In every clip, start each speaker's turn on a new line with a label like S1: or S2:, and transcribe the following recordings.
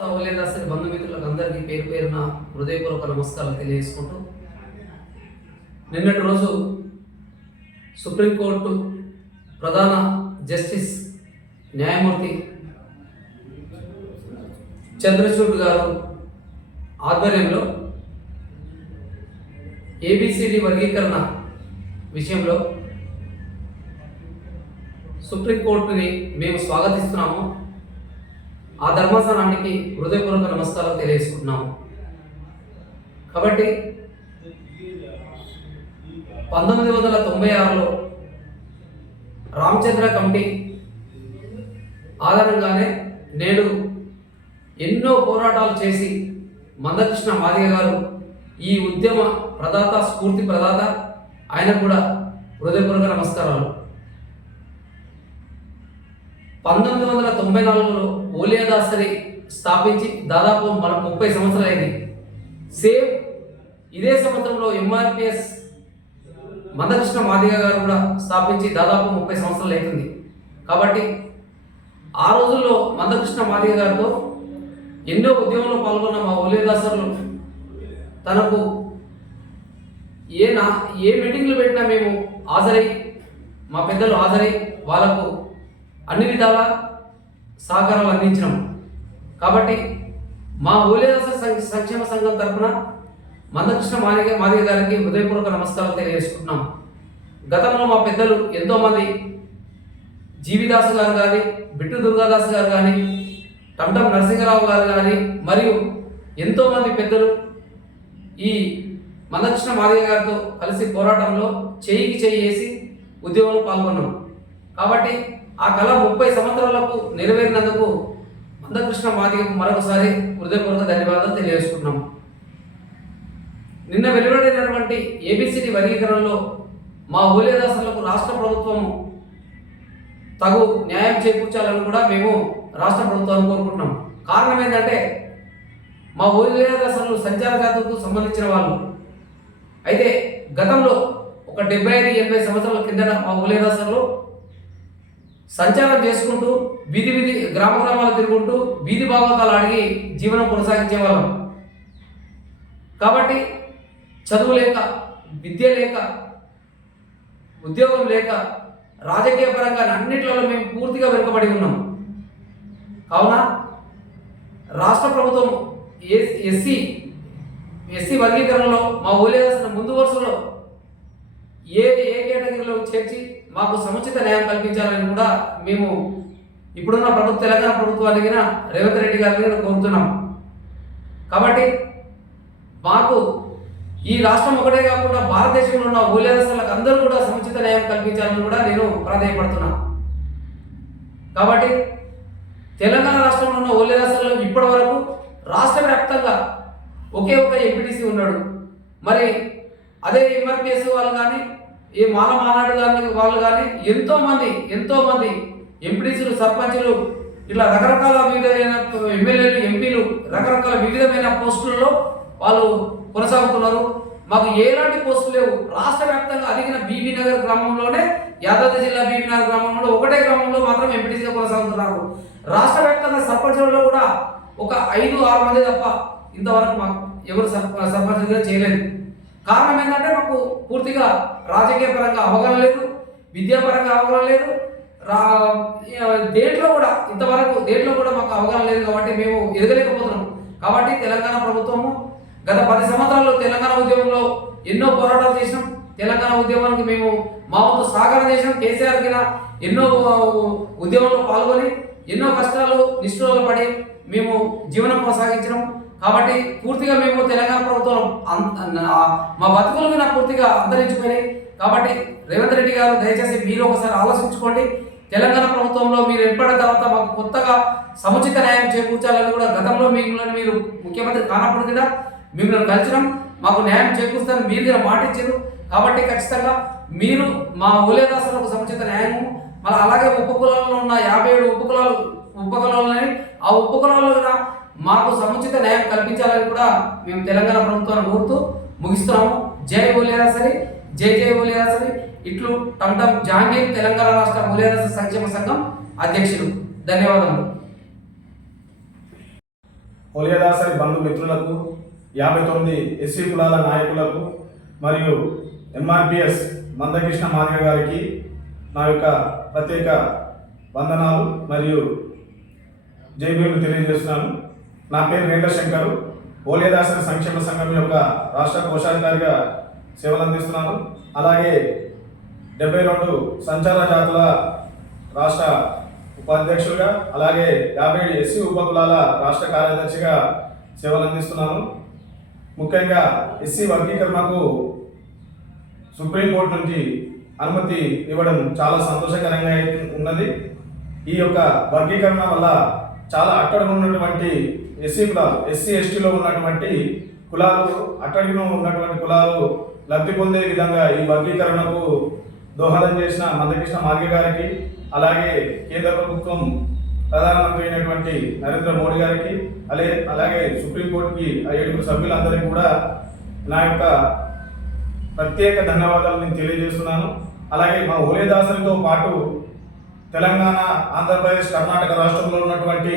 S1: ఓలేదాసరి బంధుమిత్రులకు అందరికీ పేరు పేరున హృదయపూర్వక నమస్కారాలు తెలియజేసుకుంటూ నిన్నటి రోజు సుప్రీంకోర్టు ప్రధాన జస్టిస్ న్యాయమూర్తి చంద్రచూడ్ గారు ఆధ్వర్యంలో ఏబిసిడి వర్గీకరణ విషయంలో సుప్రీంకోర్టుని మేము స్వాగతిస్తున్నాము. ఆ ధర్మస్థానానికి హృదయపూర్వక నమస్కారం తెలియజేసుకుంటున్నాము. కాబట్టి పంతొమ్మిది వందల తొంభై ఆరులో రామచంద్ర కమిటీ ఆధారంగానే నేడు ఎన్నో పోరాటాలు చేసి మందకృష్ణ మాదిగ గారు ఈ ఉద్యమ ప్రదాత స్ఫూర్తి ప్రదాత ఆయన కూడా హృదయపూర్వక నమస్కారాలు. పంతొమ్మిది వందల తొంభై నాలుగులో ఓలియాదాసరి స్థాపించి దాదాపు మన ముప్పై సంవత్సరాలైంది. సేమ్ ఇదే సంవత్సరంలో ఎంఆర్పిఎస్ మందకృష్ణ మాదిగ గారు కూడా స్థాపించి దాదాపు ముప్పై సంవత్సరాలు అవుతుంది. కాబట్టి ఆ రోజుల్లో మందకృష్ణ మాదిగ గారితో ఎన్నో ఉద్యమంలో పాల్గొన్న మా ఓలియాదాసరులు తనకు ఏ నా ఏ మీటింగ్లు పెట్టినా మేము హాజరై మా పెద్దలు హాజరై వాళ్ళకు అన్ని విధాల సహకారాలు అందించినాం. కాబట్టి మా ఓలేదాస సంక్షేమ సంఘం తరఫున మందకృష్ణ మాదిగ మాదిగ గారికి హృదయపూర్వక నమస్కారాలు తెలియజేసుకుంటున్నాం. గతంలో మా పెద్దలు ఎంతోమంది జీవిదాసు గారు కానీ బిట్టు దుర్గాదాస్ గారు కానీ టంటం నరసింహరావు గారు కానీ మరియు ఎంతోమంది పెద్దలు ఈ మందకృష్ణ మాదిగ గారితో కలిసి పోరాటంలో చేయికి చేయి వేసి ఉద్యోగంలో పాల్గొన్నాం. కాబట్టి ఆ కళ ముప్పై సంవత్సరాలకు నెరవేరినందుకు మందకృష్ణ మాదిగకు మరొకసారి హృదయపూర్వక ధన్యవాదాలు తెలియజేసుకున్నాం నిన్న వెలువడినటువంటి ఏబిసిడి వర్గీకరణలో మా ఓలేదాసులకు రాష్ట్ర ప్రభుత్వం తగు న్యాయం చేకూర్చాలని కూడా మేము రాష్ట్ర ప్రభుత్వాన్ని కోరుకుంటున్నాం. కారణం ఏంటంటే మా ఓలేదాసులు సంచార జాతులకు సంబంధించిన వాళ్ళు. అయితే గతంలో ఒక డెబ్బై ఐదు ఎనభై సంవత్సరాల కిందట మా ఓలేదాసులు సంచారం చేసుకుంటూ వీధి వీధి గ్రామ గ్రామాలు తిరుగుకుంటూ వీధి భాగవతాలు అడిగి జీవనం కొనసాగించేవాళ్ళం కాబట్టి చదువు లేక విద్య లేక ఉద్యోగం లేక రాజకీయ పరంగా అన్నిట్లలో మేము పూర్తిగా వెనుకబడి ఉన్నాం. కావున రాష్ట్ర ప్రభుత్వం ఎస్సీ ఎస్సీ వర్గీకరణలో మా ఓలేదాసిన ముందు వరుసలో ఏ ఏ కేటగిరీలో చేర్చి మాకు సముచిత న్యాయం కల్పించాలని కూడా మేము ఇప్పుడున్న ప్రభుత్వ తెలంగాణ ప్రభుత్వానికి రేవంత్ రెడ్డి గారిని కూడా కోరుతున్నాం. కాబట్టి మాకు ఈ రాష్ట్రం ఒకటే కాకుండా భారతదేశంలో ఉన్న ఓలేదస్తులకు అందరూ కూడా సముచిత న్యాయం కల్పించాలని కూడా నేను ప్రాధాన్యపడుతున్నా కాబట్టి తెలంగాణ రాష్ట్రంలో ఉన్న ఓలేదస్తులు ఇప్పటి వరకు రాష్ట్ర వ్యాప్తంగా ఒకే ఒక ఎంపీటీసీ ఉన్నాడు. మరి అదే ఎంఆర్పిఎస్ వాళ్ళు కానీ ఈ మాల మానాడు గారి వాళ్ళు కానీ ఎంతో మంది ఎంతో మంది సర్పంచులు ఇట్లా రకరకాల వివిధమైన ఎమ్మెల్యేలు ఎంపీలు రకరకాల వివిధమైన పోస్టులలో వాళ్ళు కొనసాగుతున్నారు. మాకు ఎలాంటి పోస్టులు లేవు. రాష్ట్ర వ్యాప్తంగా అదిగిన బీబీ నగర్ గ్రామంలోనే యాదాద్రి జిల్లా బీబీ నగర్ గ్రామంలో ఒకటే గ్రామంలో మాత్రం ఎంపీటీసీగా కొనసాగుతున్నారు. రాష్ట్ర వ్యాప్తంగా సర్పంచులలో కూడా ఒక ఐదు ఆరు మంది తప్ప ఇంతవరకు మాకు ఎవరు సర్ప- సర్పంచులుగా చేయలేదు. కారణం ఏంటంటే మాకు పూర్తిగా రాజకీయ పరంగా అవగాహన లేదు విద్యాపరంగా అవగాహన లేదు. రా దేంట్లో కూడా ఇంతవరకు దేంట్లో కూడా మాకు అవగాహన లేదు కాబట్టి మేము ఎదగలేకపోతున్నాం. కాబట్టి తెలంగాణ ప్రభుత్వము గత పది సంవత్సరాల్లో తెలంగాణ ఉద్యమంలో ఎన్నో పోరాటాలు చేసినాం. తెలంగాణ ఉద్యమానికి మేము మా వంతు సాగర చేసినాం. కేసీఆర్ కింద ఎన్నో ఉద్యమంలో పాల్గొని ఎన్నో కష్టాలు నిష్ఠూరాలు పడి మేము జీవనం కొనసాగించినాము. కాబట్టి పూర్తిగా మేము తెలంగాణ ప్రభుత్వం అం- మా బతుకులు మీద పూర్తిగా అంతరించిపోయినాయి. కాబట్టి రేవంత్ రెడ్డి గారు దయచేసి మీరు ఒకసారి ఆలోచించుకోండి. తెలంగాణ ప్రభుత్వంలో మీరు ఏర్పడిన తర్వాత మాకు కొత్తగా సముచిత న్యాయం చేకూర్చాలని కూడా గతంలో మిమ్మల్ని మీరు ముఖ్యమంత్రి కానప్పుడు కూడా మిమ్మల్ని కలిసినాం. మాకు న్యాయం చేకూరుస్తారని మీరు కూడా మాటిచ్చారు కాబట్టి ఖచ్చితంగా మీరు మా ఊలేదాసులకు సముచిత న్యాయము మళ్ళీ అలాగే ఉపకులాలలో ఉన్న యాభై ఏడు ఉపకులాలు ఉపకులాలని ఆ ఉపకులాల్లో కూడా మాకు సముచిత న్యాయం కల్పించాలని కూడా మేము తెలంగాణ ప్రభుత్వాన్ని కోరుతూ ముగిస్తున్నాము. జై ఓలేదాసరి జై జై ఓలేదాసరి ఇట్లు టంటం జాంగీర్ తెలంగాణ రాష్ట్ర ఓలేదాస సంక్షేమ సంఘం అధ్యక్షులు. ధన్యవాదములు.
S2: ఓలేదాసరి బంధు మిత్రులకు యాభై తొమ్మిది ఎస్సీ కులాల నాయకులకు మరియు ఎంఆర్పిఎస్ మందకృష్ణ మాదిగ గారికి నా యొక్క ప్రత్యేక వందనాలు మరియు జైబీలు తెలియజేస్తున్నాను. నా పేరు రేంద్ర శంకర్ సంక్షేమ సంఘం యొక్క రాష్ట్ర కోశాధికారిగా సేవలు అందిస్తున్నాను. అలాగే డెబ్బై రెండు సంచార జాతుల రాష్ట్ర ఉపాధ్యక్షులుగా అలాగే యాభై ఏడు ఎస్సీ ఉపకులాల రాష్ట్ర కార్యదర్శిగా సేవలు అందిస్తున్నాను. ముఖ్యంగా ఎస్సీ వర్గీకరణకు సుప్రీంకోర్టు నుంచి అనుమతి ఇవ్వడం చాలా సంతోషకరంగా ఉన్నది. ఈ యొక్క వర్గీకరణ వల్ల చాలా అక్కడ ఉన్నటువంటి ఎస్సీ కులాలు ఎస్సీ ఎస్టీలో ఉన్నటువంటి కులాలు అట్టడుగున ఉన్నటువంటి కులాలు లబ్ధి పొందే విధంగా ఈ వర్గీకరణకు దోహదం చేసిన మందకృష్ణ మార్గ గారికి అలాగే కేంద్ర ప్రభుత్వం ప్రధానమంత్రి అయినటువంటి నరేంద్ర మోడీ గారికి అలాగే అలాగే సుప్రీంకోర్టుకి ఆ ఏడుగురు సభ్యులందరికీ కూడా నా యొక్క ప్రత్యేక ధన్యవాదాలు నేను తెలియజేస్తున్నాను. అలాగే మా ఓలేదాసరితో పాటు తెలంగాణ ఆంధ్రప్రదేశ్ కర్ణాటక రాష్ట్రంలో ఉన్నటువంటి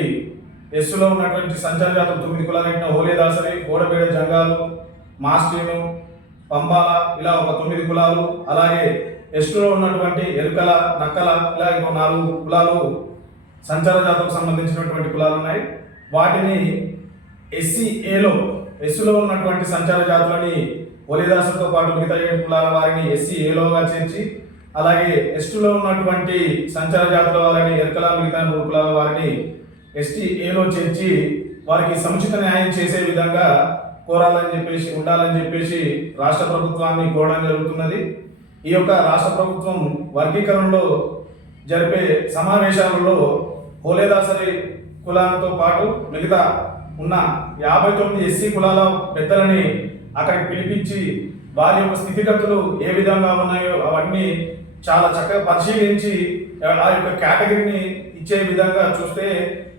S2: ఎస్సులో ఉన్నటువంటి సంచార జాతులు తొమ్మిది కులాలైన ఓలేదాసరి గోడబేడ జంగాలు మాస్టీను పంబాల ఇలా ఒక తొమ్మిది కులాలు అలాగే ఎస్టులో ఉన్నటువంటి ఎరుకల నక్కల ఇలా ఇంకో నాలుగు కులాలు సంచార జాతులకు సంబంధించినటువంటి కులాలు ఉన్నాయి. వాటిని ఎస్సీ ఏలో ఎస్సులో ఉన్నటువంటి సంచార జాతులని ఒలిదాసులతో పాటు మిగతా ఏడు కులాల వారిని ఎస్సీ ఏలోగా చేర్చి అలాగే ఎస్టులో ఉన్నటువంటి సంచార జాతుల వారిని ఎరుకల మిగతా మూడు కులాల వారిని ఎస్టీ ఏలో చేర్చి వారికి సముచిత న్యాయం చేసే విధంగా కోరాలని చెప్పేసి ఉండాలని చెప్పేసి రాష్ట్ర ప్రభుత్వాన్ని కోరడం జరుగుతున్నది. ఈ యొక్క రాష్ట్ర ప్రభుత్వం వర్గీకరణలో జరిపే సమావేశాలలో హోలేదాసరి కులాలతో పాటు మిగతా ఉన్న యాభై తొమ్మిది ఎస్సీ కులాల పెద్దలని అక్కడికి పిలిపించి వారి యొక్క స్థితిగతులు ఏ విధంగా ఉన్నాయో అవన్నీ చాలా చక్కగా పరిశీలించి ఆ యొక్క కేటగిరీని ఇచ్చే విధంగా చూస్తే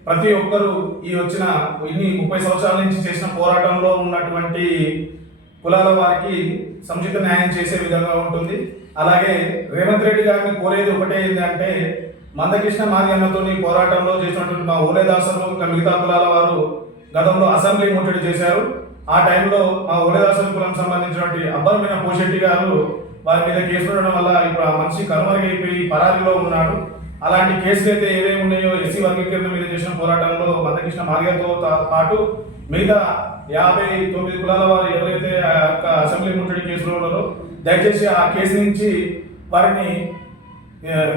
S2: ప్రతి ఒక్కరూ ఈ వచ్చిన ఇన్ని ముప్పై సంవత్సరాల నుంచి చేసిన పోరాటంలో ఉన్నటువంటి కులాల వారికి సముచిత న్యాయం చేసే విధంగా ఉంటుంది. అలాగే రేవంత్ రెడ్డి గారిని కోరేది ఒకటే ఏంటంటే మందకృష్ణ మాదిగన్నతో పోరాటంలో చేసినటువంటి మా ఓలేదాసులు ఇంకా మిగతా కులాల వారు గతంలో అసెంబ్లీ ముట్టడి చేశారు. ఆ టైంలో మా ఓలేదాసుల కులం సంబంధించినటువంటి అబ్బరమైన పోషెట్టి గారు వారి మీద కేసు ఉండడం వల్ల ఇప్పుడు ఆ మనిషి కనుమరుగైపోయి పరారీలో ఉన్నాడు. అలాంటి కేసులు అయితే ఏవేవి ఉన్నాయో ఎస్సీ వర్గీకరణ మీద చేసిన పోరాటంలో మందకృష్ణ మాదిగతో పాటు మిగతా యాభై తొమ్మిది కులాల వారు ఎవరైతే ఆ యొక్క అసెంబ్లీ ముట్టడి కేసులో ఉన్నారో దయచేసి ఆ కేసు నుంచి వారిని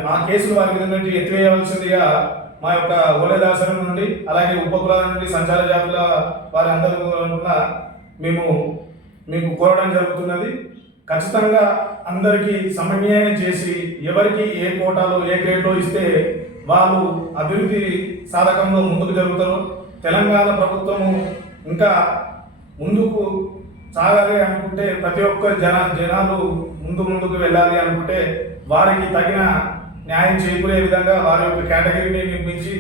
S2: ఆ కేసులు వారి విధంగా నుండి ఎత్తివేయవలసిందిగా మా యొక్క ఓలేదాసరం నుండి అలాగే ఉపకులాల నుండి సంచార జాతుల వారి అందరూ కూడా మేము మీకు కోరడం జరుగుతున్నది. ఖచ్చితంగా అందరికీ సమన్వయం చేసి ఎవరికి ఏ కోటాలో ఏ గ్రేడ్లో ఇస్తే వాళ్ళు అభివృద్ధి సాధకంలో ముందుకు జరుగుతారు. తెలంగాణ ప్రభుత్వము ఇంకా ముందుకు సాగాలి అనుకుంటే ప్రతి ఒక్క జన జనాలు ముందు ముందుకు వెళ్ళాలి అనుకుంటే వారికి తగిన న్యాయం చేకూరే విధంగా వారి యొక్క కేటగిరీని నిర్మించి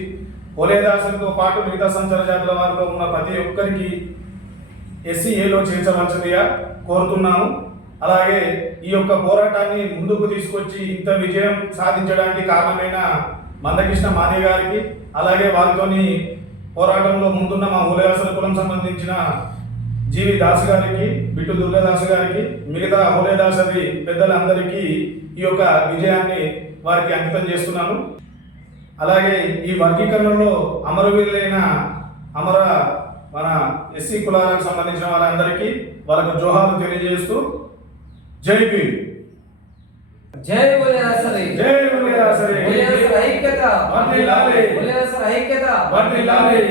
S2: ఒలేదాసులతో పాటు మిగతా సంచార జాతుల వారిలో ఉన్న ప్రతి ఒక్కరికి ఎస్సీఏలో చేర్చవలసిందిగా కోరుతున్నాము అలాగే ఈ యొక్క పోరాటాన్ని ముందుకు తీసుకొచ్చి ఇంత విజయం సాధించడానికి కారణమైన మందకృష్ణ మాదే గారికి అలాగే వారితోని పోరాటంలో ముందున్న మా మూలయాసల కులం సంబంధించిన జీవి దాస్ గారికి బిట్టు దుర్గాదాస్ గారికి మిగతా హోలేదాసరి పెద్దలందరికీ ఈ యొక్క విజయాన్ని వారికి అంకితం చేస్తున్నాను. అలాగే ఈ వర్గీకరణలో అమరవీరులైన అమర మన ఎస్సీ కులాలకు సంబంధించిన వాళ్ళందరికీ వాళ్ళకు జోహాలు తెలియజేస్తూ జై భీమ్
S1: జై ఒలిదాసరి
S2: జై ఒలిదాసరి.
S1: ఒలిదాసరి ఐక్యత
S2: వర్ధిల్లాలి.
S1: ఒలిదాసరి ఐక్యత
S2: వర్ధిల్లాలి.